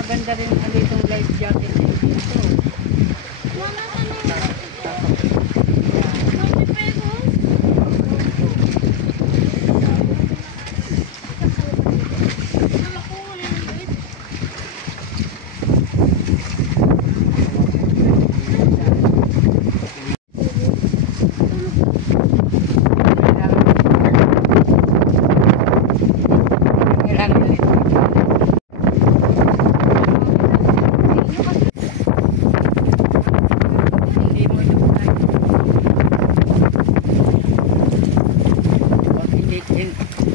Maganda rin itong life jacket dito.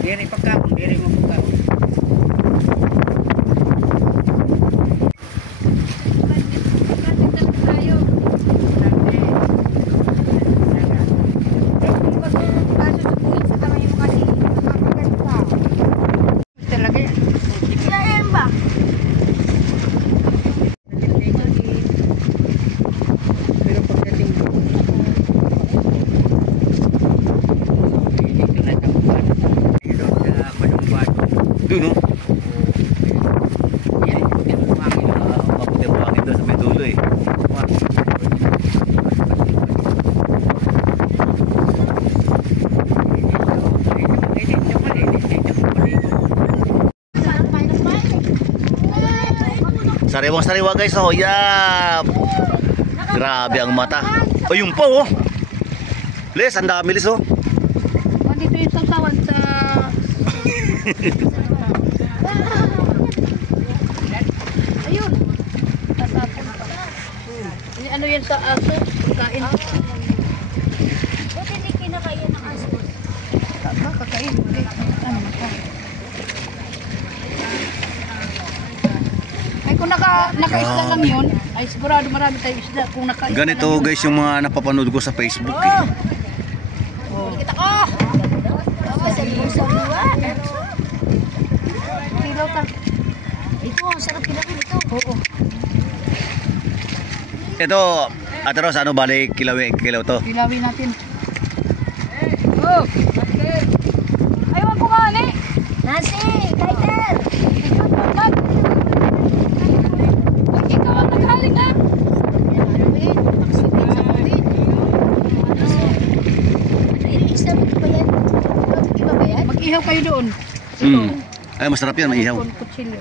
Diri pagkakon, diri mo pagkakon. Doon, no? Maputi buhangin doon sa may dulo eh. Sariwang-sariwa guys, oh, yap! Grabe ang mata. Oh, yung po, oh! Les, ang dami, Les, oh! Dito yung sasawan sa... Ayun. Tatapon pa. Ano yan sa aso? Kain. Buti hindi kinakain ng aso. Tama, kakain. Ano pa? Ay, kung naka-isda lang yun, ay sigurado marami tayong isda. Kung naka-isda Ganito lang yun, guys yung mga napapanood ko sa Facebook eh. kita ko! Kilaw ka. Ito, sarap kilawin ito. Oo. Ito, Ate Ros, ano balik kilaw to? Kilawin natin. Oh! Ayaw ko nga, ne? Nasi, Kaiser! Ikaw ang naghaling ha? Mag-ihaw kayo doon. Ay, masarap yan, maihaw. Kutsilyo.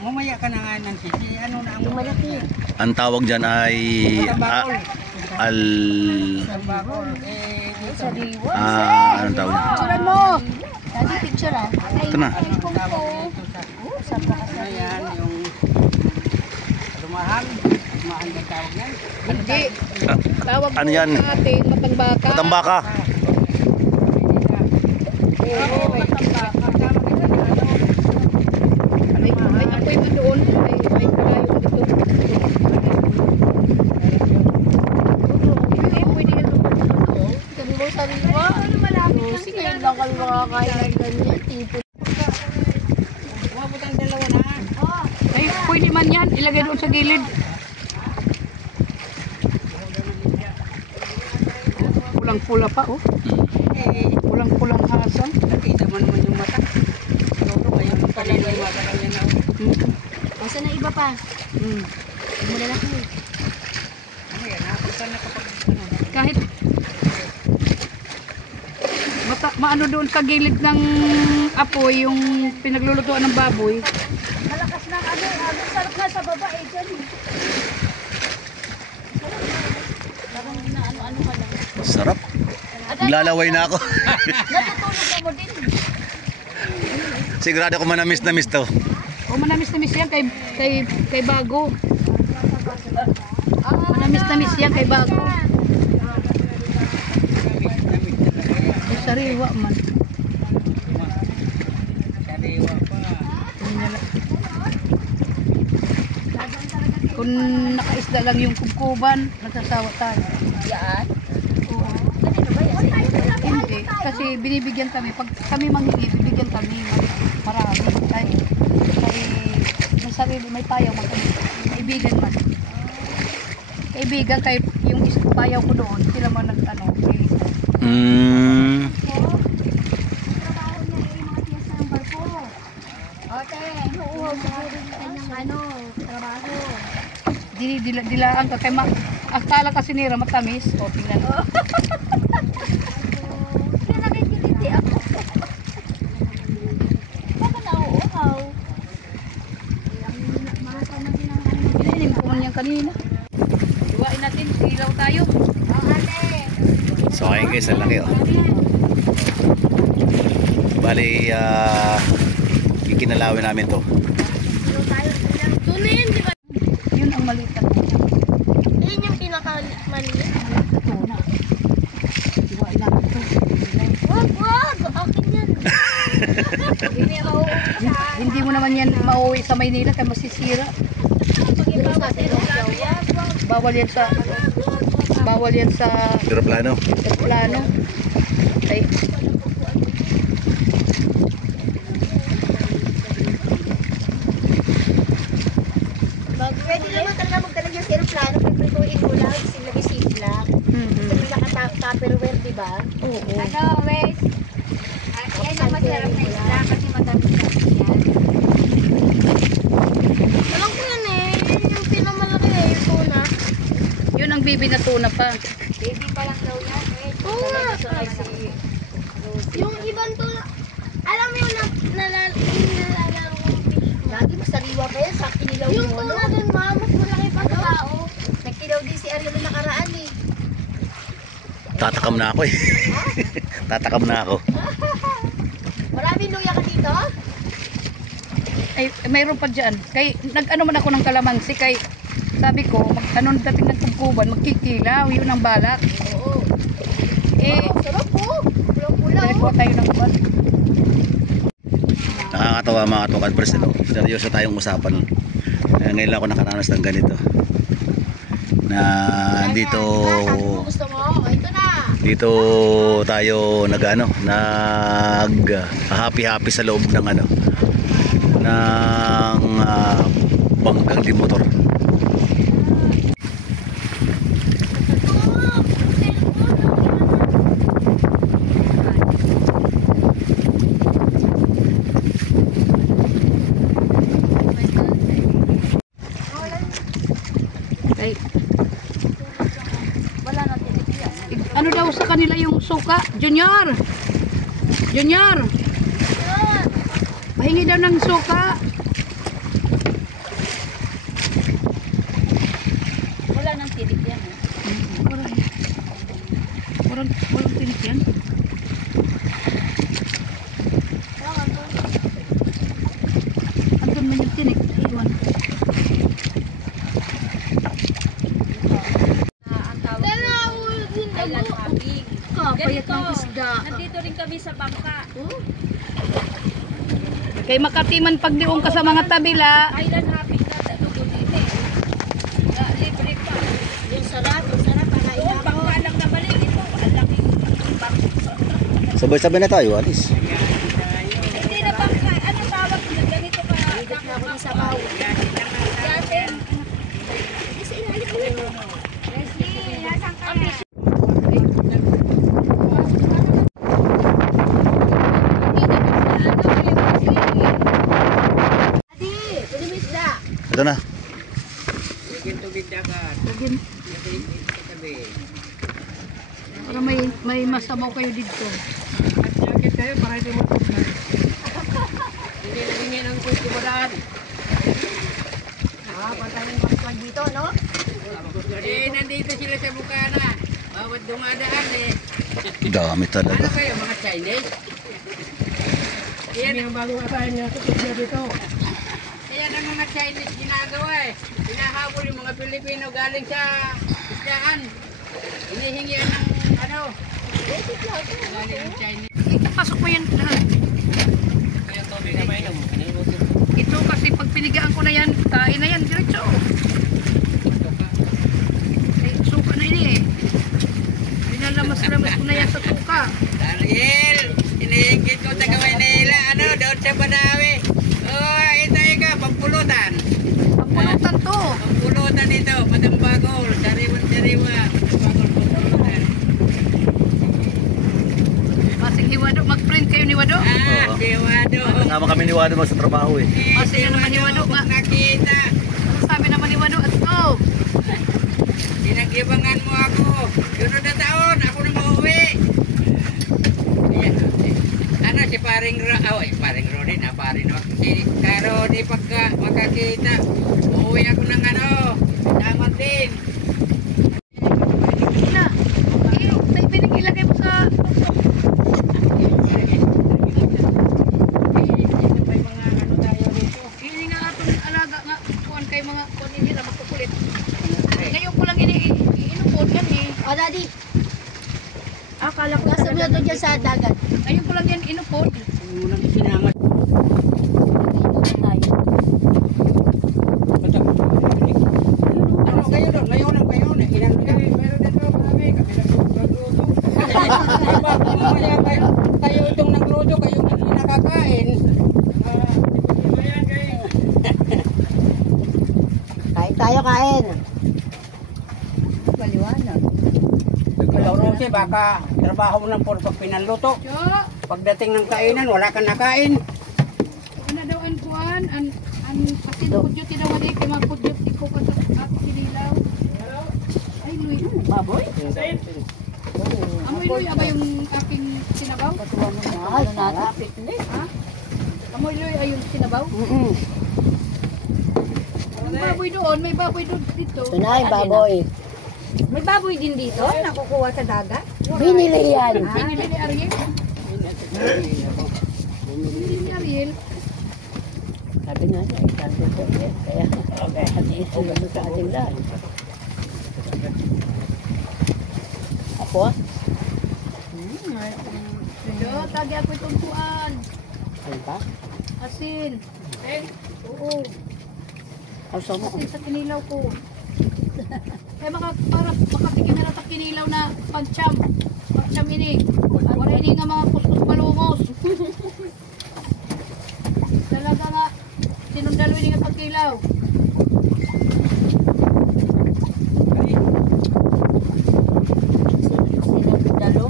Mamaya ka na nga ng sisi. Ano na ang Malaki. Ang tawag dyan ay anong tawag dyan? Picturean mo! Dati picture ah. Ito na. Ayan, yung lumahan. Lumahan na tawag yan. Hindi. Tawag Ano yan? sa ating matambaka. Matambaka. Oo, matambaka. May apoy mo doon. May kalayo dito. Hindi, pwede yan. Sabi mo sariwa. Sige lang kami makakain ng ganyan. Tipo. Umabot ang dalawa na. Ay, pwede man yan. Ilagay doon sa gilid. Pulang-pula pa, oh. Pulang-pulang hasan. Nakita mo naman yung mata. Lolo, kayo yung kanina yung mata kanya na. Asa na iba pa? Malalaki. Ano yan, napunta na kapag Kahit maano doon sa gilid ng apoy yung pinaglulutuan ng baboy. Malakas na ano. Sarap na sa baba eh. Dyan. Parang na ano-ano ka lang. Sarap. Maglalaway na ako. Natutulog ka mo din. Sigurado ko manamis na miss to. O manamis-namis yan kay bago. Manamis-namis yan kay bago. Ay, sariwa man. sariwa pa. Kung nakaisda lang yung kubkuban, nagsasawa tayo. Yan. Oo. Kanino ba yan? Hindi. Kasi kasi binibigyan kami. Pag kami manghingi, bibigyan kami. Marami. Kahit may sarili, may payaw man kami. Kaibigan man. Kaibigan, kahit yung payaw ko doon, sila man nag-ano. Dilaan ka kay akala kasi nila matamis. O, tingnan mo. Pinainin ko man yan kanina. Iwain natin, ilaw tayo. So ayun guys, ang laki oh. Bali, ikinalawin namin to. Yun ang maliit na Yun yung pinakamaliit. tuna. Iwain natin ito. Wag! Akin yan. Hindi ako Hindi mo naman yan mauwi sa Maynila kaya masisira. Bawal yan sa Aeroplano. plano. Ay, Pwede naman talaga magtalagay sa aeroplano, piprituin mo lang, silagi-save lang. Kasi may naka-tupperware, di ba? oo. Ano, Wes? Yan ang masarap na isla kasi madami na yan. Alam ko yan eh, yun yung pinamalaki eh, yung tuna. Yun ang bibi na tuna pa. Baby pa lang daw yan eh. Oo nga. Yung ibang tuna, alam mo yung nalalaro kong fish. Lagi masariwa pa yan, sa kinilaw mo. Yung tuna dun ma, mas malaki pa sa tao. Nagkilaw din si Ariel na nakaraan eh. Tatakam na ako eh. Tatakam na ako. Maraming luya ka dito? Ay, mayroon pa dyan. Kay, nag-ano man ako ng kalamansi. Kay, sabi ko, ano dating ng tungkuban, magkikilaw. Yun ang balak. Oo. Eh, Sarap po. Pulang-pulaw. nalikuha tayo ng kuwan. Nakakatawa mga itong adverse, no? Seryoso tayong usapan. Ngayon lang ako nakaranas ng ganito. Na dito Gusto mo? Ito na. dito tayo nag-ano, happy sa loob ng ano ng banggang di motor. Ay, wala na tinitiyan. Ano daw sa kanila yung suka? Junior! Junior! Pahingi daw ng suka. Wala nang tinik yan. Walang tinik yan. Andun man yung tinik. Iwan. Island hopping. Kapayat Ganito, ng isda. nandito rin kami sa bangka. Kay makatiman pag diong ka sa mga tabila. Island hopping na talugo dito eh. Libre pa. Yung sarap. Para Oo, bangka lang na mali. Ito, ang laki bangka. Sabay-sabay na tayo, alis. Hindi na bangka. Ano tawag na ganito pa? sa baw. Dati. Leslie, nasan ka? Adi, pwede mo isda. Ito na. Lagyan. Para may masamaw kayo dito. At kayo para hindi mo Hindi nagingin ang kustumoran. Patay yung maswag dito, no? Nandito sila sa Bukana. Bawat dumadaan eh. Dami talaga. Kayo mga Chinese? Yan ang bagong asahan niya dito. Yan ang mga Chinese ginagawa eh. Hinahabol yung mga Pilipino galing sa isdaan. Hinihingian ng ano. Galing ng Chinese. Pasok mo yan. Ito kasi pag pinigaan ko na yan, kain na yan, diretso. Ay, suka na ini eh. Pinalamas-lamas ko na yan sa tuka. Ariel, hinihingit ko taga Manila. Ano, doon sa Banawi. Oh, itay ka, pampulutan. Pulutan to. Pampulutan ito, Madambagol. Sariwan-sariwa. Madambagol, pampulutan. Masing hiwado. Mag-print kayo ni Wado. Ah, si Wado. Kasama kami ni Wado sa trabaho eh. Masing naman ni Wado nga. Nakita. Sabi naman ni Wado at go. Pinag-ibangan mo ako. Sunod na taon, ako na mauwi. Ayan, ano si paring paring Rodi na paring no. Si Karodi pagka makakita, uuwi ako ng ano, damat din. Na. May pinag-ilagay mo sa tuktok. May mga ano tayo dito. Hindi nga atong alaga nga. Kuhan kay mga kuhan hindi na magkukulit. Ngayon ko lang inupod yan eh. O, Daddy. Akala ko nasa na to dyan sa dagat. Ngayon ko lang yan inupod. Unang sinangat. Ano kayo doon? Ngayon ang kayo na. Ilan kami? Meron dito kami. Kami nagluto. Mamaya kayo itong nagluto. Kayo hindi nakakain. Kain tayo, kain. Maliwanag. Hello, Rosie, baka trabaho mo lang po pag pinanluto. Jo, Pagdating ng kainan, wala kang nakain. ano daw ang kuhan? Ang pasin pudyot daw mali kay mga pudyot ko pa sa ako sinilaw. Ay, Luy. Baboy? Amoy Luy, aba yung aking sinabaw? Ay, sarap. Ha? Amoy Luy ay yung sinabaw? Ang baboy doon, may baboy doon dito. Tunay, baboy. May baboy din dito, nakukuha sa dagat. Binili yan. Binili ni Ariel. Binili ni Ariel. Sabi nga siya, sabi ko, kaya hati-hati sa ating lahat. Ako? Jo, tagi ako itong kuhan. Ano ba? Asin. Oo. Kauso mo. Asin sa kinilaw ko. Kaya para makatikim na natin kinilaw na pancham. Pancham ini. Wala ini nga mga kuskus palungos. Talaga nga, sinundalo ini nga pagkilaw. Sinundalo?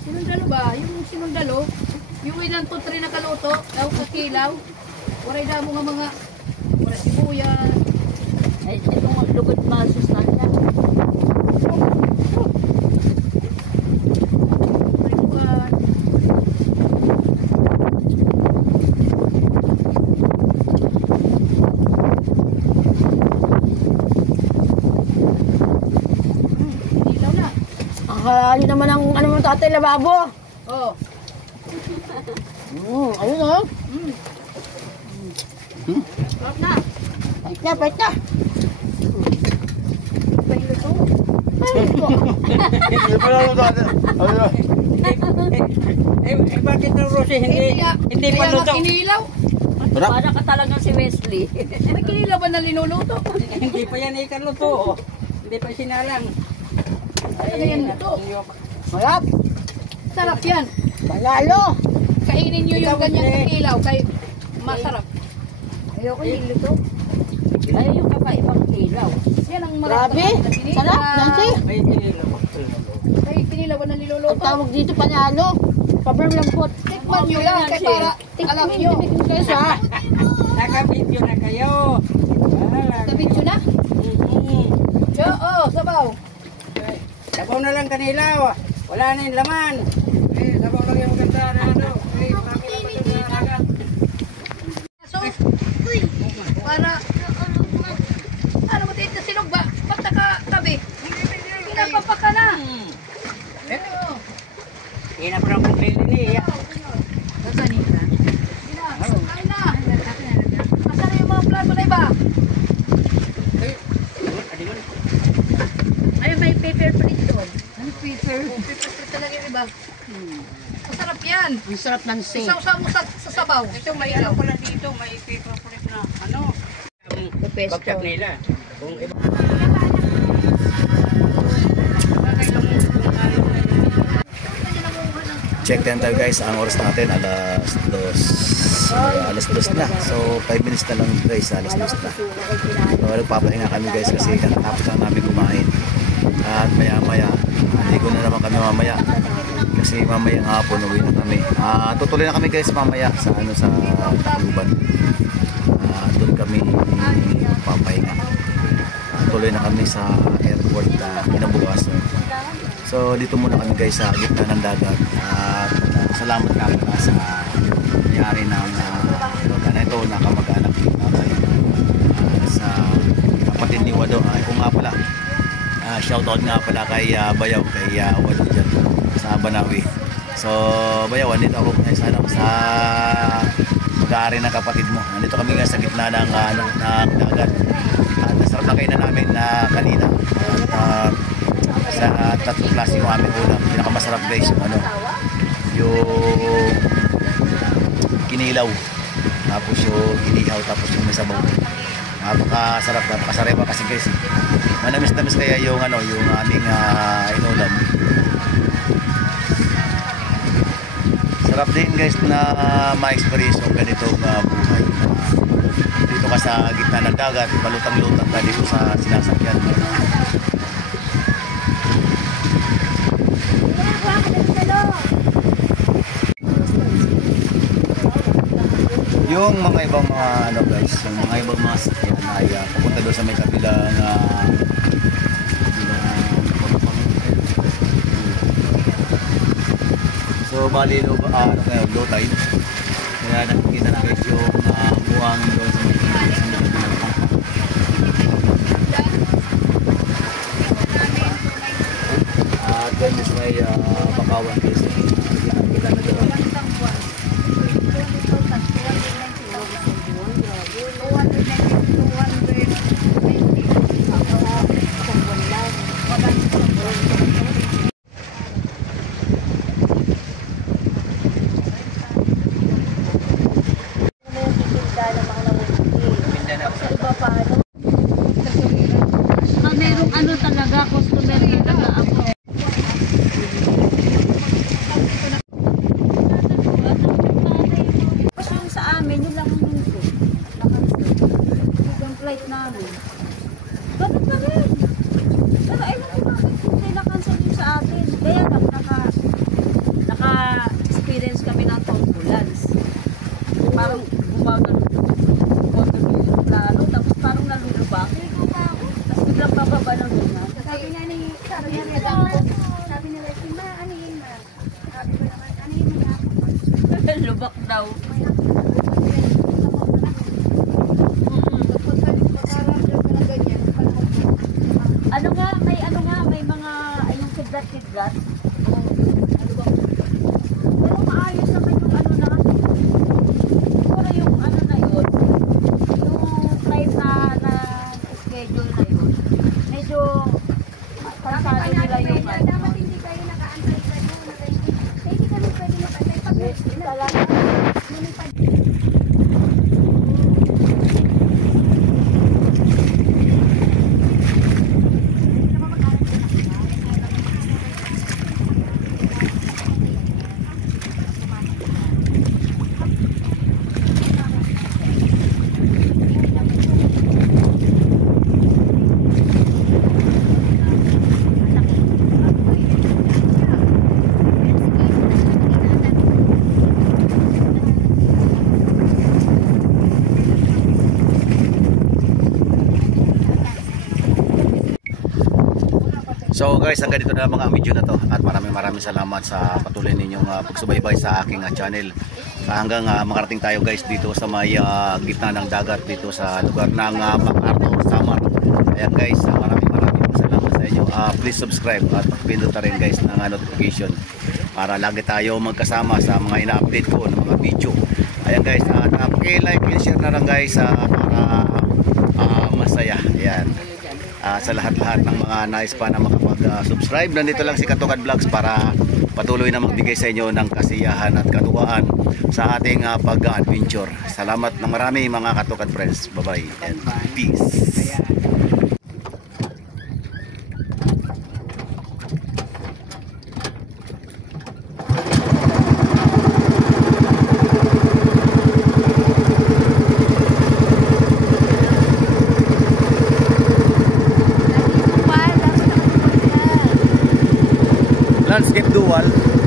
Sinundalo ba? Yung sinundalo, yung ilang to 3 na kaluto, daw kakilaw. Waray damo nga mga waray sibuyas. Ay, itong lugod masus na siya. Waray kuhan. Kinilaw na. Ang halali naman ang ano mo tatay, lababo. Oh. Ayun o. Sarap na. Pait na, pait na. Pahiluto. Hindi pa lang ito. Bakit na Rosie hindi Kaya paluto? nga kinilaw. Para ka talagang si Wesley. May kinilaw ba na linuluto? Hindi pa yan ikaluto. Hindi pa sinalang. Ano yan ito? Malap. Sarap yan. Panalo. Kainin nyo yung ganyan kinilaw. Kay masarap. Ayoko yung luto. Ay, yung kakaibang kilaw. Yan ang Grabe. Sarap, Nancy. Ay, kinilaw. May kinilaw ba na Ang niluluto? tawag dito panalo. Sobrang lambot. Tikman nyo lang. Kaya para alam nyo. Kaysa. Nakabidyo na kayo. Kabidyo na. Jo, oh, sabaw. Sabaw na lang kanilaw. Wala na yung laman. Sabaw lang yung maganda na ano. So, para ano mo dito sinog ba? Ba't nakatabi? Pinapapa ka na. Oo. Ina pa lang kong pili Kasanina. Kain na. Asan na yung mga plato na iba? Ay, may paper plate doon. Ano paper? Paper talaga yung iba. Masarap yan. Ang sarap ng sing. Isaw-saw mo sa sabaw. Ito may ano pala dito. May paper plate na ano. Ang Pesto. bagsak nila. Kung iba. check time tayo guys. Ang oras natin alas 2. Alas 2 na. So 5 minutes na lang guys, alas 2 na. So nagpapahinga kami guys kasi kakatapos lang namin kumain. At maya maya, aligo na naman kami mamaya. Kasi mamaya ng hapon uwi na kami. Tutuloy na kami guys mamaya sa Tacloban. Doon kami papahinga. Tuloy na kami sa airport kinabukasan. So dito muna kami guys sa gitna ng dagat. At salamat nga pala sa nangyari ng ito na kamag-anak natin sa kapatid ni Wado. Kung nga pala, shoutout nga pala kay Bayaw, kay Wado dyan sa Banawi. So Bayaw, andito ako sa mag-aari ng kapatid mo. Andito kami nga sa gitna ng dagat. At nasarap na kayo na namin kanina. At sa tatlong klase yung aming ulam. Pinakamasarap guys yung kinilaw, tapos yung inihaw, tapos yung may sabaw. Napakasarap, napakasarap kasi guys. Manamis-namis kaya yung yung aming inulam. Sarap din guys na ma-experience yung ganitong buhay. Dito ka sa gitna ng dagat, palutang-lutang ka dito sa sinasakyan. Yung mga ibang mga guys, yung mga ibang mga sakyan ay pupunta doon sa may kabilang so bali low tide. Kaya nakikita na guys yung buwang doon sa may kabilang at doon is may Bakawan guys. Nakikita na doon. Merong talaga, customer talaga ako. Yung sa amin, yun lang ang hindi. Yung flight namin. Bakit pa rin? Pero ayun ko bakit hindi na-cancel yung sa atin. Kaya lang, naka-experience kami ng turbulence. Parang gumagal yung plano, tapos parang nalulubak. Tapos biglang bababa ng ganyan. Sabi nila, ma, ano yun, ma? Sabi ko naman, ano yun, ma? Lubak daw. May mga, yung kidlat-kidlat. Pero maayos naman yung na. Siguro yung na yun, yung flight na schedule na yun. Medyo, pansado nila yung Dapat hindi kayo naka-antay sa doon. Hindi kami pwede makantay. Pag talaga. So guys, hanggang dito na mga video na to at maraming salamat sa patuloy ninyong pagsubaybay sa aking channel. Hanggang makarating tayo guys dito sa may gitna ng dagat dito sa lugar ng MacArthur, Samar. Ayan guys, maraming salamat sa inyo. Please subscribe at pindot na rin guys ng notification para lagi tayo magkasama sa mga ina-update ko ng mga video. Ayan guys, paki-like and share na lang guys para masaya. Ayan. Sa lahat-lahat ng mga nais pa na makapag-subscribe, nandito lang si Katukan Vlogs para patuloy na magbigay sa inyo ng kasiyahan at katuwaan sa ating pag-adventure. Salamat ng marami mga Katukan friends. Bye-bye and peace. Landscape dual.